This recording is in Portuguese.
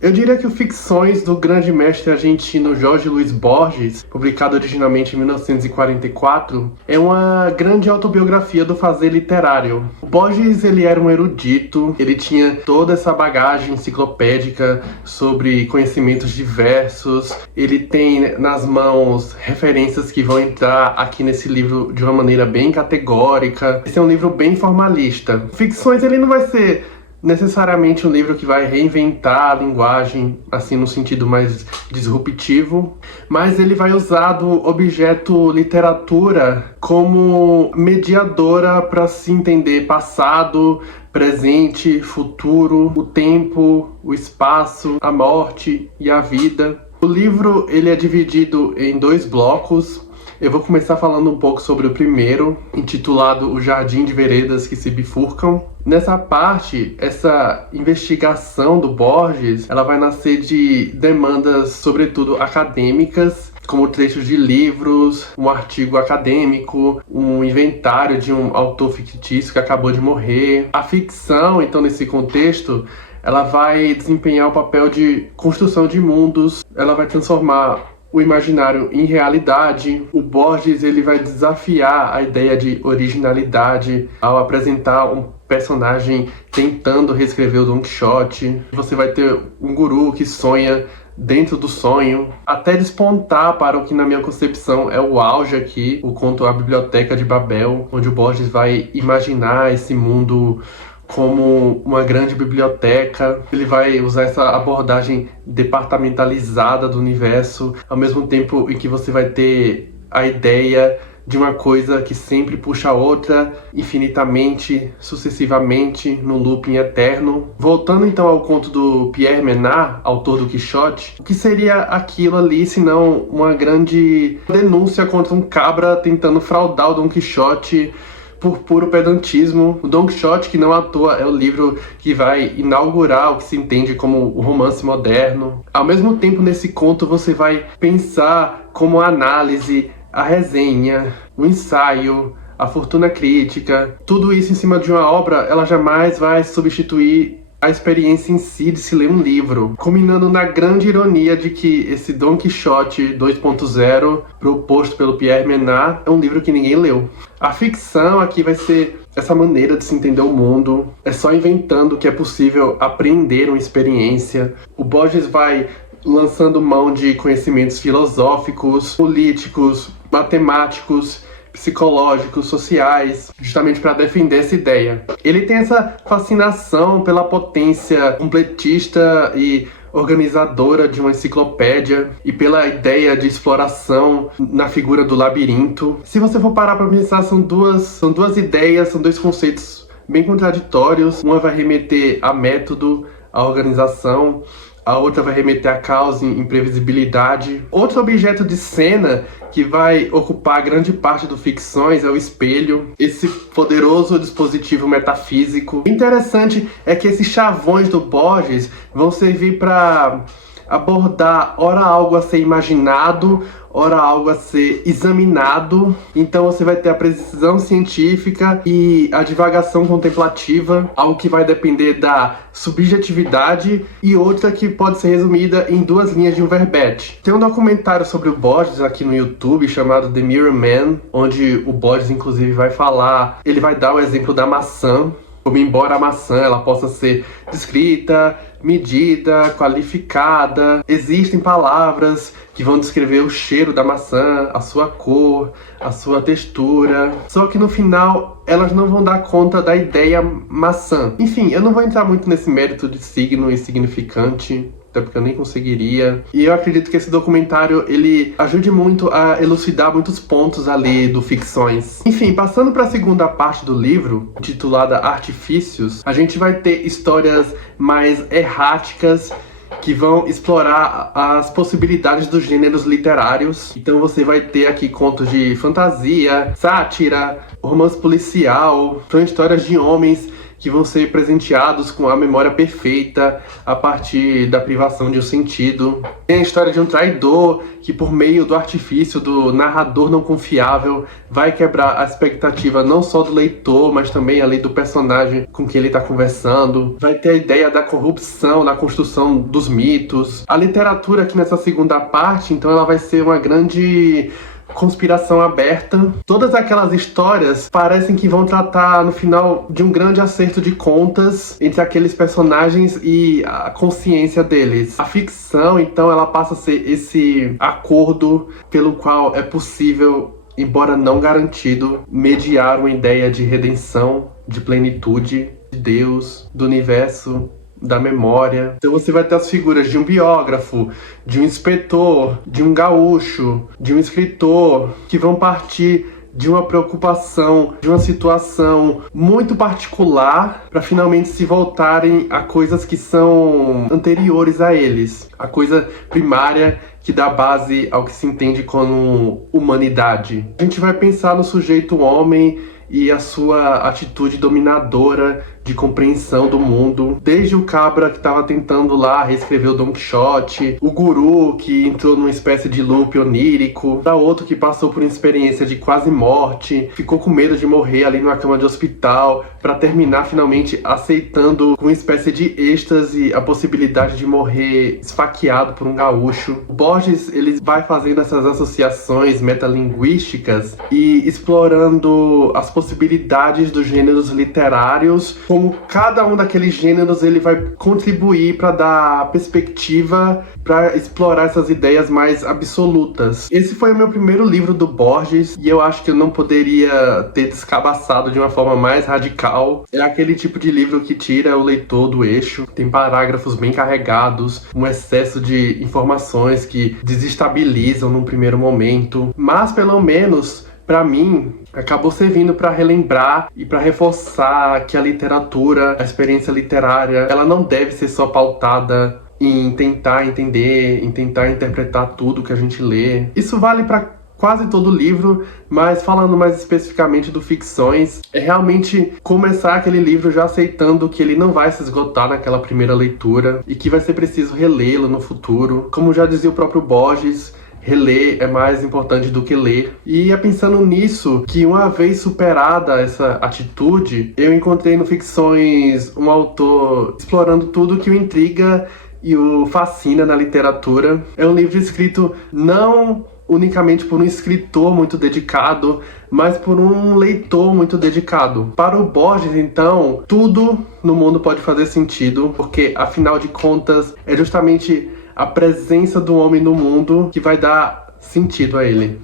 Eu diria que o Ficções, do grande mestre argentino Jorge Luis Borges, publicado originalmente em 1944, é uma grande autobiografia do fazer literário. O Borges, ele era um erudito, ele tinha toda essa bagagem enciclopédica sobre conhecimentos diversos, ele tem nas mãos referências que vão entrar aqui nesse livro de uma maneira bem categórica. Esse é um livro bem formalista. Ficções, ele não vai ser necessariamente um livro que vai reinventar a linguagem, assim, no sentido mais disruptivo, mas ele vai usar do objeto literatura como mediadora para se entender passado, presente, futuro, o tempo, o espaço, a morte e a vida. O livro, ele é dividido em 2 blocos. Eu vou começar falando um pouco sobre o primeiro, intitulado O Jardim de Veredas que se Bifurcam. Nessa parte, essa investigação do Borges, ela vai nascer de demandas, sobretudo acadêmicas, como trechos de livros, um artigo acadêmico, um inventário de um autor fictício que acabou de morrer. A ficção, então, nesse contexto, ela vai desempenhar o papel de construção de mundos, ela vai transformar o imaginário em realidade. O Borges, ele vai desafiar a ideia de originalidade ao apresentar um personagem tentando reescrever o Don Quixote. Você vai ter um guru que sonha dentro do sonho, até despontar para o que na minha concepção é o auge aqui, o conto A Biblioteca de Babel, onde o Borges vai imaginar esse mundo como uma grande biblioteca. Ele vai usar essa abordagem departamentalizada do universo, ao mesmo tempo em que você vai ter a ideia de uma coisa que sempre puxa a outra, infinitamente, sucessivamente, no looping eterno. Voltando então ao conto do Pierre Menard, autor do Quixote, o que seria aquilo ali senão uma grande denúncia contra um cabra tentando fraudar o Don Quixote por puro pedantismo? O Don Quixote, que não à toa é o livro que vai inaugurar o que se entende como o romance moderno. Ao mesmo tempo, nesse conto, você vai pensar como a análise, a resenha, o ensaio, a fortuna crítica, tudo isso em cima de uma obra, ela jamais vai substituir a experiência em si de se ler um livro, culminando na grande ironia de que esse Don Quixote 2.0, proposto pelo Pierre Menard, é um livro que ninguém leu. A ficção aqui vai ser essa maneira de se entender o mundo, é só inventando que é possível aprender uma experiência. O Borges vai lançando mão de conhecimentos filosóficos, políticos, matemáticos, psicológicos, sociais, justamente para defender essa ideia. Ele tem essa fascinação pela potência completista e organizadora de uma enciclopédia e pela ideia de exploração na figura do labirinto. Se você for parar para pensar, são duas ideias, são 2 conceitos bem contraditórios. Uma vai remeter a método, a organização, a outra vai remeter a caos e imprevisibilidade. Outro objeto de cena que vai ocupar grande parte do Ficções é o espelho, esse poderoso dispositivo metafísico. O interessante é que esses chavões do Borges vão servir para abordar ora algo a ser imaginado, ora algo a ser examinado. Então você vai ter a precisão científica e a divagação contemplativa, algo que vai depender da subjetividade, e outra que pode ser resumida em 2 linhas de um verbete. Tem um documentário sobre o Borges aqui no YouTube chamado The Mirror Man, onde o Borges inclusive vai falar, ele vai dar o exemplo da maçã, como embora a maçã ela possa ser descrita, medida, qualificada, existem palavras que vão descrever o cheiro da maçã, a sua cor, a sua textura, só que no final elas não vão dar conta da ideia maçã. Enfim, eu não vou entrar muito nesse mérito de signo e significante, até porque eu nem conseguiria. E eu acredito que esse documentário, ele ajude muito a elucidar muitos pontos ali do Ficções. Enfim, passando para a segunda parte do livro, titulada Artifícios, a gente vai ter histórias mais erráticas que vão explorar as possibilidades dos gêneros literários. Então você vai ter aqui contos de fantasia, sátira, romance policial, são histórias de homens que vão ser presenteados com a memória perfeita a partir da privação de um sentido. Tem a história de um traidor que, por meio do artifício do narrador não confiável, vai quebrar a expectativa não só do leitor, mas também ali do personagem com quem ele está conversando. Vai ter a ideia da corrupção na construção dos mitos. A literatura aqui nessa segunda parte, então, ela vai ser uma grande conspiração aberta. Todas aquelas histórias parecem que vão tratar no final de um grande acerto de contas entre aqueles personagens e a consciência deles. A ficção, então, ela passa a ser esse acordo pelo qual é possível, embora não garantido, mediar uma ideia de redenção, de plenitude, de Deus, do universo, da memória. Então você vai ter as figuras de um biógrafo, de um inspetor, de um gaúcho, de um escritor, que vão partir de uma preocupação, de uma situação muito particular, para finalmente se voltarem a coisas que são anteriores a eles, a coisa primária que dá base ao que se entende como humanidade. A gente vai pensar no sujeito homem e a sua atitude dominadora de compreensão do mundo, desde o cabra que estava tentando lá reescrever o Don Quixote, o guru que entrou numa espécie de loop onírico, para outro que passou por uma experiência de quase morte, ficou com medo de morrer ali numa cama de hospital, para terminar finalmente aceitando com uma espécie de êxtase a possibilidade de morrer esfaqueado por um gaúcho. O Borges, ele vai fazendo essas associações metalinguísticas e explorando as possibilidades dos gêneros literários, como cada um daqueles gêneros ele vai contribuir para dar perspectiva, para explorar essas ideias mais absolutas. Esse foi o meu primeiro livro do Borges e eu acho que eu não poderia ter descabaçado de uma forma mais radical. É aquele tipo de livro que tira o leitor do eixo, tem parágrafos bem carregados, um excesso de informações que desestabilizam num primeiro momento, mas pelo menos para mim, acabou servindo para relembrar e para reforçar que a literatura, a experiência literária, ela não deve ser só pautada em tentar entender, em tentar interpretar tudo que a gente lê. Isso vale para quase todo livro, mas falando mais especificamente do Ficções, é realmente começar aquele livro já aceitando que ele não vai se esgotar naquela primeira leitura e que vai ser preciso relê-lo no futuro. Como já dizia o próprio Borges, reler é mais importante do que ler. E é pensando nisso que, uma vez superada essa atitude, eu encontrei no Ficções um autor explorando tudo que o intriga e o fascina na literatura. É um livro escrito não unicamente por um escritor muito dedicado, mas por um leitor muito dedicado. Para o Borges, então, tudo no mundo pode fazer sentido, porque, afinal de contas, é justamente a presença do homem no mundo que vai dar sentido a ele.